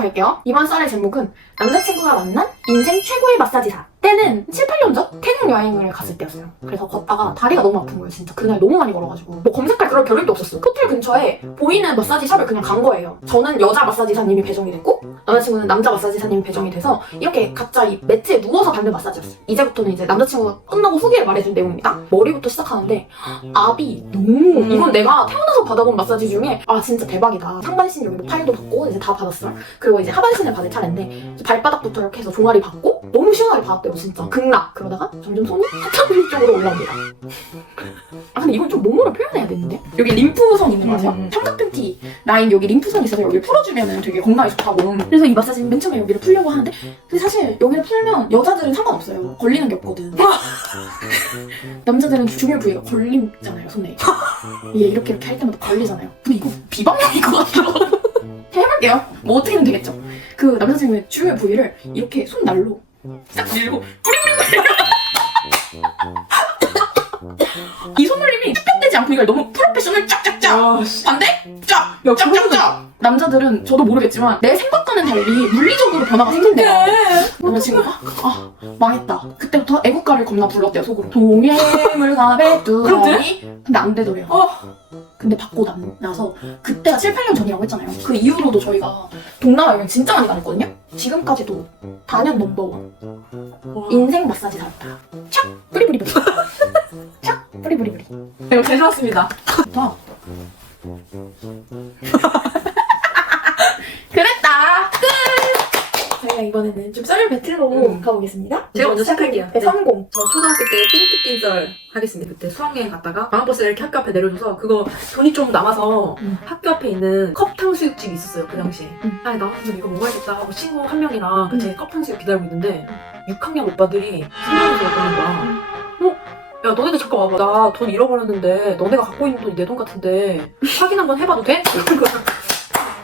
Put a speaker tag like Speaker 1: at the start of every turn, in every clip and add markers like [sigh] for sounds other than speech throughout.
Speaker 1: 갈게요. 이번 썰의 제목은 남자친구가 만난 인생 최고의 마사지사. 때는 7, 8년 전 태국 여행을 갔을 때였어요. 그래서 걷다가 다리가 너무 아픈 거예요, 진짜. 그날 너무 많이 걸어가지고. 뭐 검색할 그럴 겨를도 없었어요. 호텔 근처에 보이는 마사지 샵을 그냥 간 거예요. 저는 여자 마사지사님이 배정이 됐고, 남자친구는 남자 마사지사님이 배정이 돼서 이렇게 각자 이 매트에 누워서 받는 마사지였어요. 이제부터는 이제 남자친구가 끝나고 후기를 말해준 내용입니다. 머리부터 시작하는데, 압이 너무, 이건 내가 태어나서 받아본 마사지 중에, 아, 진짜 대박이다. 상반신 여기 뭐 팔도 받고, 이제 다 받았어요. 그리고 이제 하반신을 받을 차례인데, 발바닥부터 이렇게 해서 종아리 받고, 너무 시원하게 받았대요, 진짜. 극락. 그러다가 점점 손이 하찮은 쪽으로 올라옵니다. 아, 근데 이건 좀 몸으로 표현해야 되는데? 여기 림프선 있는 거 아세요?
Speaker 2: 음.
Speaker 1: 삼각 팬티 라인 여기 림프선 있어서 여기 풀어주면 되게 건강에 좋다고. 그래서 이 마사지는 맨 처음에 여기를 풀려고 하는데, 근데 사실 여기를 풀면 여자들은 상관없어요. 걸리는 게 없거든. [laughs] 남자들은 중요 부위가 걸리잖아요, 손에. 이게 [laughs] 이렇게 이렇게 할 때마다 걸리잖아요. 근데 이거 비방용인 것 같아요. [laughs] 해볼게요. 뭐 어떻게든 되겠죠. 그 남자친구의 중요 부위를 이렇게 손날로 싹 밀고 뿌 이걸 너무 프로페셔널 쫙쫙쫙.
Speaker 2: 아, 씨.
Speaker 1: 반대? 쫙.
Speaker 2: 야,
Speaker 1: 쫙쫙쫙. 남자들은 저도 모르겠지만 내 생각과는 달리 물리적으로 변화가 생긴대요. 남자친구가? 아 망했다. 그때부터 애국가를 겁나 불렀대요 속으로. 동해물 [laughs] 가베 뚜러니 근데 안 되더래요.
Speaker 2: 어.
Speaker 1: 근데 받고 나, 나서 그때가 7, 8년 전이라고 했잖아요. 그 이후로도 저희가 동남아 여행 진짜 많이 다녔거든요? 지금까지도 단연 넘버원.
Speaker 2: 와.
Speaker 1: 인생 마사지 뿌리뿌리뿌리 착 뿌리뿌리뿌리
Speaker 2: 이거 괜찮습니다.
Speaker 1: 좋다 [laughs] 그랬다 끝 저희가 이번에는 좀썰 배틀로
Speaker 2: 음.
Speaker 1: 가보겠습니다
Speaker 2: 제가 먼저 시작할게요.
Speaker 1: 네, 성공
Speaker 2: 저 초등학교 때 삥뜯긴 썰 하겠습니다. 그때 수학여행 갔다가 방학버스가 이렇게 학교 앞에 내려줘서 그거 돈이 좀 남아서
Speaker 1: 음.
Speaker 2: 학교 앞에 있는 컵탕수육집이 있었어요 그 당시에.
Speaker 1: 음.
Speaker 2: 아니 나 혼자 이거 먹어야겠다 하고 친구 한 명이랑 그제 컵탕수육 기다리고 있는데 6학년 오빠들이 생각해서 오는 거야. 어? 야 너네들 잠깐 와봐 나 돈 잃어버렸는데 너네가 갖고 있는 돈이 내 돈 같은데 확인 한번 해봐도 돼? 이러는 거야.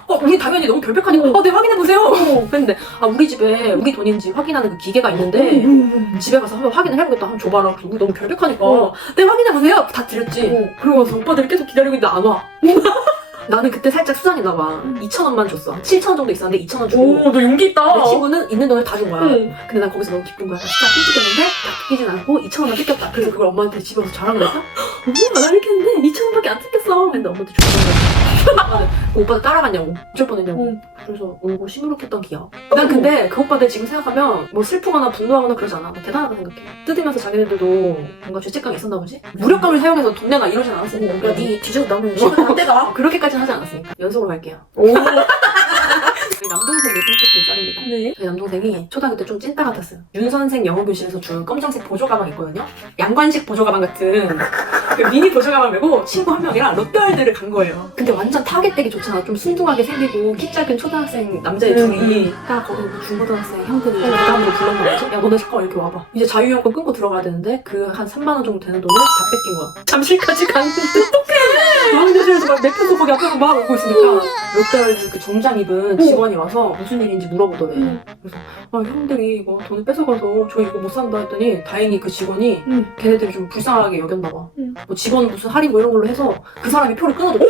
Speaker 2: 어, 우리 당연히 너무 결백하니까 어, 네 확인해보세요 근데 아 우리 집에 우리 돈인지 확인하는 그 기계가 있는데 집에 가서 한번 확인을 해보겠다 한번 줘봐라 그래서 우리 너무 결백하니까
Speaker 1: 어.
Speaker 2: 네 확인해보세요 다 드렸지
Speaker 1: 어.
Speaker 2: 그러고 나서 오빠들이 계속 기다리고 있는데 안와 [laughs] 나는 그때 살짝 수상했나 봐. 2천원만 줬어. 7천원 정도 있었는데 2천원 주고.
Speaker 1: 너 용기 있다.
Speaker 2: 내 친구는 있는 돈을 다 준 거야.
Speaker 1: 응.
Speaker 2: 근데 난 거기서 너무 기쁜 거야. 진짜 삐뜯겼는데? 다 뜯기진 않고 2천원만 뜯겼다. 그래서 그걸 엄마한테 집에 와서 자랑을 했다 엄마 나 이렇게 했는데 2천원밖에 안 뜯겼어. 근데 엄마한테 주는 거야 오빠도 따라갔냐고 어쩔 뻔했냐고.
Speaker 1: 응.
Speaker 2: 그래서 울고 시무룩했던 기억. 난 근데 그 오빠들 지금 생각하면 뭐 슬프거나 분노하거나 그러지 않아. 난 대단하다 생각해. 뜯으면서 자기네들도 뭔가 죄책감이 있었나 보지? 무력감을 사용해서 돈 내놔 이러진 않았으니까
Speaker 1: 야, 니 뒤져서 나면 시간 안 되다.
Speaker 2: 그렇게까지는 하지 않았으니까. 연속으로 갈게요.
Speaker 1: 오. [laughs]
Speaker 2: 저희 남동생의 삐뜯긴 썰입니다.
Speaker 1: 네.
Speaker 2: 저희 남동생이 초등학교 때 좀 찐따 같았어요. 윤 선생 영어 교실에서 준 검정색 보조 가방 있거든요. 양관식 보조 가방 같은. 그 미니 보조 가방 메고 친구 한 명이랑 롯데월드를 간 거예요. 근데 완전 타겟되기 좋잖아. 좀 순둥하게 생기고 키 작은 초등학생 남자애
Speaker 1: 음,
Speaker 2: 둘이 딱 거기 뭐 중고등학생 형들이 부담으로 불렀나 보지? 야 너네 잠깐 이렇게 와봐. 이제 자유여권 끊고 들어가야 되는데 그 한 3만 원 정도 되는 돈을 다 뺏긴 거야. 잠실까지 갔는데 어떡해. 영어교실에서 막 맥혀서 거기 앞에서 막 오고 있으니까 롯데월드 그 정장 입은 직원이 와서 무슨 일인지 물어보더래.
Speaker 1: 음.
Speaker 2: 그래서 아 형들이 이거 돈을 뺏어가서 저희 이거 못 산다 했더니 다행히 그 직원이
Speaker 1: 음.
Speaker 2: 걔네들이 좀 불쌍하게 여겼나 봐.
Speaker 1: 음.
Speaker 2: 뭐 직원 무슨 할인 뭐 이런 걸로 해서 그 사람이 표를 끊어줬어.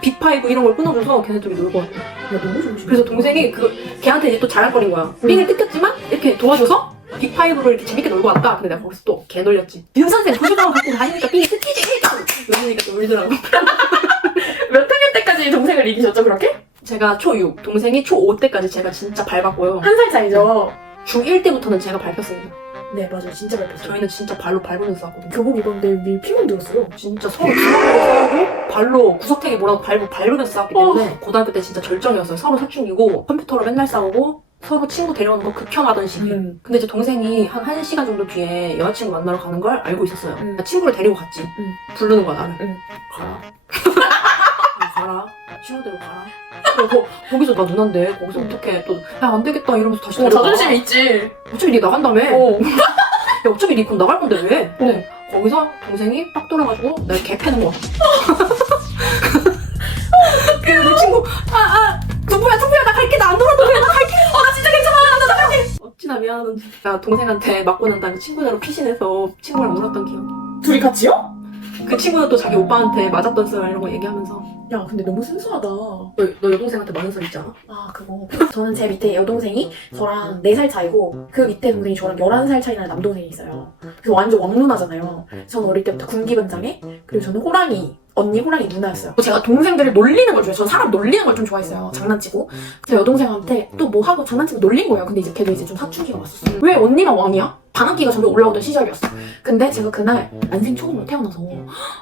Speaker 2: 빅파이브 이런 걸 끊어줘서 걔네들이 놀고 왔대.
Speaker 1: 야, 너무 좋으시네.
Speaker 2: 그래서 동생이 그 걔한테 이제 또 자랑거린 거야. 삥을 뜯겼지만 이렇게 도와줘서 빅파이브로 이렇게 재밌게 놀고 왔다. 근데 내가 거기서 또 개 놀렸지. 윤 선생 보조가방 갖고 다니니까 삥이 뜯기지. 이러니까 또 울더라고. [laughs]
Speaker 1: 몇 학년 때까지 동생을 이기셨죠, 그렇게?
Speaker 2: 제가 초6, 동생이 초5 때까지 제가 진짜 밟았고요.
Speaker 1: 한 살 차이죠.
Speaker 2: 중1 때부터는 제가 밟혔습니다.
Speaker 1: 네, 맞아요. 진짜 밟혔어요.
Speaker 2: 저희는 진짜 발로 밟으면서 싸거든요.
Speaker 1: 교복 입었는데 미 피곤 들었어요.
Speaker 2: 진짜 서로 주먹으로 발로 구석탱이 뭐라도 밟고 밟으면서 싸웠기 때문에 고등학교 때 진짜 절정이었어요. 서로 사춘기고 컴퓨터로 맨날 싸우고 서로 친구 데려오는 거 극혐하던 시기.
Speaker 1: 음.
Speaker 2: 근데 이제 동생이 한 1시간 정도 뒤에 여자친구 만나러 가는 걸 알고 있었어요.
Speaker 1: 음.
Speaker 2: 나 친구를 데리고 갔지.
Speaker 1: 음.
Speaker 2: 부르는 거야, 나를.
Speaker 1: 음.
Speaker 2: 가라. 아, [laughs] 가라. 친구대로 가라. 거, 거기서 나 누난데 거기서
Speaker 1: 음.
Speaker 2: 어떻게 또 야 안 되겠다 이러면서 다시
Speaker 1: 어,
Speaker 2: 데려가.
Speaker 1: 자존심이 있지.
Speaker 2: 어차피 네 나간다며.
Speaker 1: 어. [laughs]
Speaker 2: 야 어차피 니 그럼 나갈 건데 왜? 근데 거기서 동생이 딱 돌아가지고 날 개패는 거야. [laughs] 그래서 내 친구 아아 두부야 두부야 나 갈게 나 안 놀아 두부야 나 갈게 어나 진짜 괜찮아 나 미안한지 나 동생한테 맞고 난 다음에 친구대로 피신해서 친구랑 울었던 기억
Speaker 1: 둘이 같이요?
Speaker 2: 그 친구는 또 자기 오빠한테 맞았던 썰 이런 거 얘기하면서
Speaker 1: 야 근데 너무 순수하다.
Speaker 2: 너, 너 여동생한테 맞은 썰 있잖아.
Speaker 1: 아 그거 저는 제 밑에 여동생이 저랑 4살 차이고 그 밑에 동생이 저랑 11살 차이 나는 남동생이 있어요 그래서 완전 왕누나잖아요 저는 어릴 때부터 군기반장에 그리고 저는 호랑이 언니 호랑이 누나였어요 제가 동생들을 놀리는 걸 좋아해요 저는 사람 놀리는 걸 좀 좋아했어요 장난치고 제 여동생한테 또 뭐 하고 장난치고 놀린 거예요 근데 이제 걔도 이제 좀 사춘기가 왔었어요 왜 언니만 왕이야? 반항기가 점점 올라오던 시절이었어 근데 제가 그날 난생 처음으로 태어나서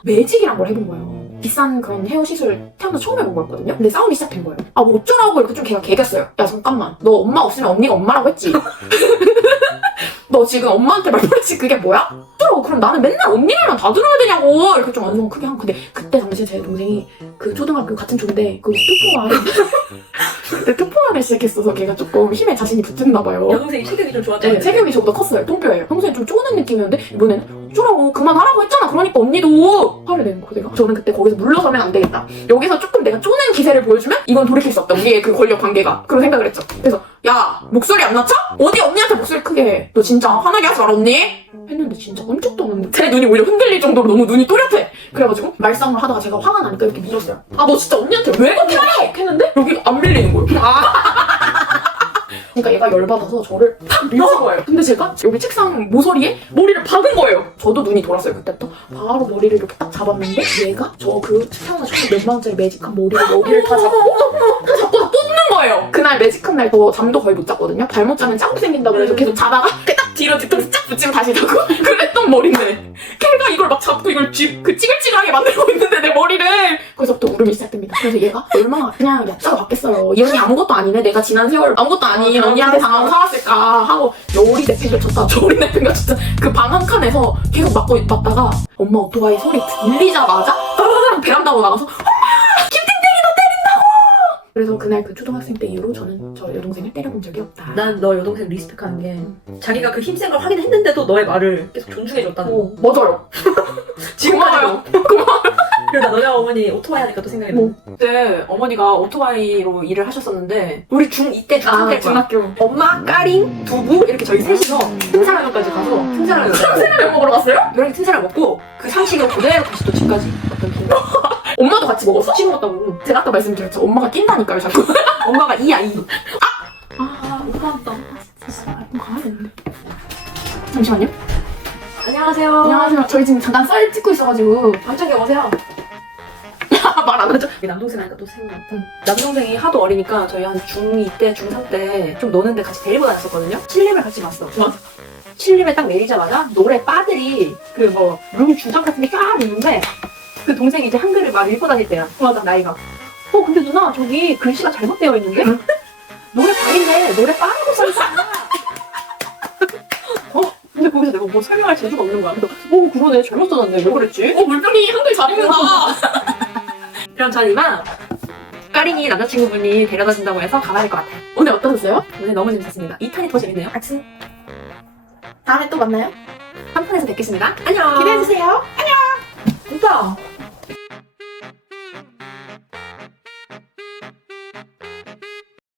Speaker 1: 매직이란 걸 해본 거예요. 비싼 그런 헤어 시술 태어나서 처음 해본 거였거든요. 근데 싸움이 시작된 거예요. 아, 뭐 어쩌라고 이렇게 좀 걔가 개겼어요. 야, 잠깐만. 너 엄마 없으면 언니가 엄마라고 했지? [laughs] 너 지금 엄마한테 말버릇이 그게 뭐야? 어쩌라고. 그럼 나는 맨날 언니 말만 다 들어야 되냐고. 이렇게 좀 완성 크게 한 근데 그때 당시에 제 동생이 그 초등학교 같은 조인데 그 투포가 그때 투포하기 시작했어서 걔가 조금 힘에 자신이 붙었나 봐요.
Speaker 2: 여동생이 체격이 좀 좋았잖아.
Speaker 1: 네, 체격이 저보다 컸어요. 통뼈예요. 평소에 좀 쪼는 느낌이었는데 이번에는 어쩌라고 그만하라고 했잖아. 그러니까 언니도 화를 내는 거 내가. 저는 그때 거기서 물러서면 안 되겠다. 여기서 조금 내가 쪼는 기세를 보여주면 이건 돌이킬 수 없다. 우리의 그 권력 관계가. 그런 생각을 했죠. 그래서 야 목소리 안 낮춰? 어디 언니한테 목소리 크게 해. 너 진짜 화나게 하지 마라 언니. 했는데 진짜 끔찍도 없는데 제 눈이 오히려 흔들릴 정도로 너무 눈이 또렷해. 그래가지고 말싸움을 하다가 제가 화가 나니까 이렇게 밀었어요. 아 너 진짜 언니한테 왜 그렇게 해? 했는데 여기 안 밀리는 거예요. 그러니까 얘가 열받아서 저를 탁 밀어준 거예요. 근데 제가 여기 책상 모서리에 머리를 박은 거예요. 저도 눈이 돌았어요 그때부터. 바로 머리를 이렇게 딱 잡았는데 얘가 저그 처음 몇만 원짜리 매직한 머리를 여기를 다 잡고 다 잡고 다 뽑는 거예요. 그날 매직한 날 저 잠도 거의 못 잤거든요. 잘못 자면 짱구 생긴다 그래서 계속 자다가 딱 뒤로 뒤통수 쫙 붙이고 다시 자고 [laughs] 그랬던 머리인데 걔가 이걸 막 잡고 이걸 쥐, 그 찌글찌글하게 만들고 있는데 내 머리를 거기서부터 울음이 시작됩니다. 그래서 얘가 얼마나 그냥 얕자가 받겠어요. 이 언니 아무것도 아니네. 내가 지난 세월 아무것도 아닌
Speaker 2: 어,
Speaker 1: 언니한테 당하고 살았을까 하고 요리 내팽겨 쳤다 저리 [laughs] 내팽겨 쳤다 그 방 한 칸에서 계속 맞고 맞다가 엄마 오토바이 소리 들리자마자 따라랑 베란다로 나가서 엄마 김땡땡이 너 때린다고 그래서 그날 그 초등학생 때 이후로 저는 저 여동생을 때려본 적이 없다
Speaker 2: 난 너 여동생 리스펙하는 게 자기가 그 힘센 걸 하긴 했는데도 너의 말을 계속 존중해줬다는 거.
Speaker 1: 오, 맞아요 [laughs]
Speaker 2: 지금까지도. [laughs]
Speaker 1: 고마워요.
Speaker 2: 그리고 나 너네 어머니 오토바이 하니까 또 생각이 나. 그때 어머니가 오토바이로 일을 하셨었는데 우리 중2 때 중학교 아때
Speaker 1: 중학교
Speaker 2: 엄마, 까링, 두부 이렇게 저희 셋이서 틈사라면까지 가서 틈사라면
Speaker 1: 틈새라면 먹으러 갔어요?
Speaker 2: 여행 틈사라 먹고 그 상식을 그대로 다시 또 집까지 어떤 길
Speaker 1: 엄마도 같이 먹었어?
Speaker 2: 치 먹었다고.
Speaker 1: 제가 아까 말씀드렸죠. 엄마가 낀다니까요 자꾸. [laughs]
Speaker 2: 엄마가 이 아이.
Speaker 1: 아! 오빠한다 진짜 좀 가야 되는데. 잠시만요.
Speaker 2: 안녕하세요.
Speaker 1: 안녕하세요. 저희 지금 잠깐 썰 찍고 있어가지고.
Speaker 2: 갑자기 오세요? [laughs]
Speaker 1: 말 안 하죠?
Speaker 2: 남동생 하니까 또 생각나 남동생이 하도 어리니까 저희 한 중2 때 중3 때 좀 노는데 같이 데리고 다녔었거든요. 칠림을 같이 갔어. 칠림에 딱 내리자마자 노래 바들이 그 뭐 룸 주점 같은 게쫙 있는데 그 동생이 이제 한글을 막 읽고 다닐 때야. 맞아 나이가. 어 근데 누나 저기 글씨가 잘못되어 있는데? [laughs] 노래 바인데 노래 빠라고 써있잖아 [laughs] 어? 근데 거기서 내가 뭐 설명할 재주가 없는 거야. 그래서 어 그러네. 잘못 써놨네. 왜 그랬지?
Speaker 1: 어 물병이 한글 잘 읽는다 [laughs]
Speaker 2: 그럼 전 이만 까린이 남자친구분이 데려다 준다고 해서 가봐야 될것 같아요.
Speaker 1: 오늘 어떠셨어요?
Speaker 2: 오늘 너무 재밌었습니다. 2탄이 더 재밌네요.
Speaker 1: 같이 다음에 또 만나요.
Speaker 2: 3탄에서 뵙겠습니다. 안녕!
Speaker 1: 기대해주세요. 안녕. 오빠